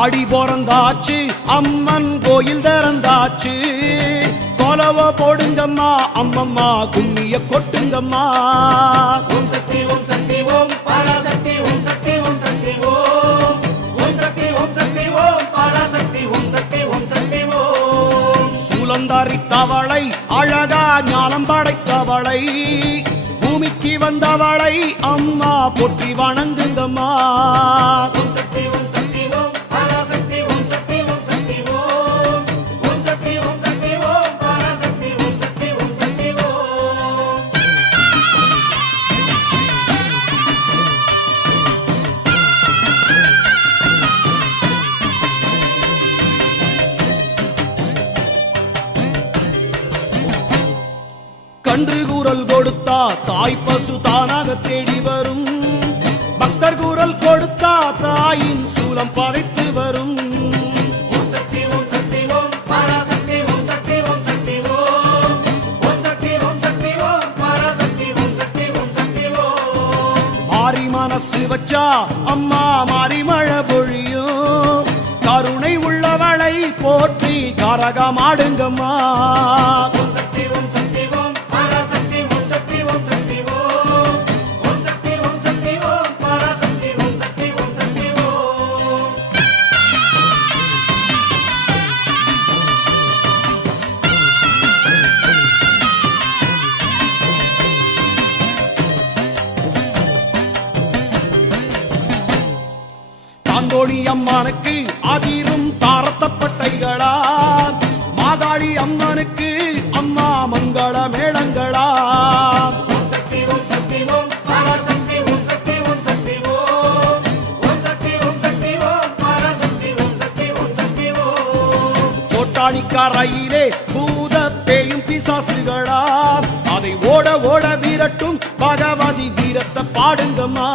ஆடி பிறந்தாச்சு அம்மன் கோயில் திறந்தாச்சு. கொலவ போடுங்கம்மா அம்மம்மா கும்மிய கொட்டுங்கம்மா. ஓம் சக்தி ஓம் சக்தி ஓம் பராசக்தி ஓம் சக்தி ஓம் சக்தி ஓம். ஓம் சக்தி ஓம் சக்தி ஓம் பராசக்தி ஓம் சக்தி ஓம் சக்தி ஓம். சூலந்தாரி தவளை அழகா ஞானம் படைத்தவளை. பூமிக்கு வந்தவளை அம்மா போற்றி வணங்குங்கம்மா. கன்று கூறல் கொடுத்தா தாய் பசு தானாக தேடி வரும். பக்தர் கூறல் கொடுத்தா தாயின் சூலம் பதைத்து வரும். மாறி மனசு வச்சா அம்மா மாறி மழை பொழியும். கருணை உள்ளவளை போற்றி கரகமாடுங்கம்மா தாந்தோணி அம்மனுக்கு அதிரும் தாரத்தப்பட்டைகளா மாதாளி அம்மனுக்கு அம்மா மங்கள மேளங்களா கோட்டாணிக்காரையிலே பூத பேயும் பிசாசுகளா அதை ஓட ஓட வீரட்டும் பகவதி வீரத்தை பாடுங்கம்மா.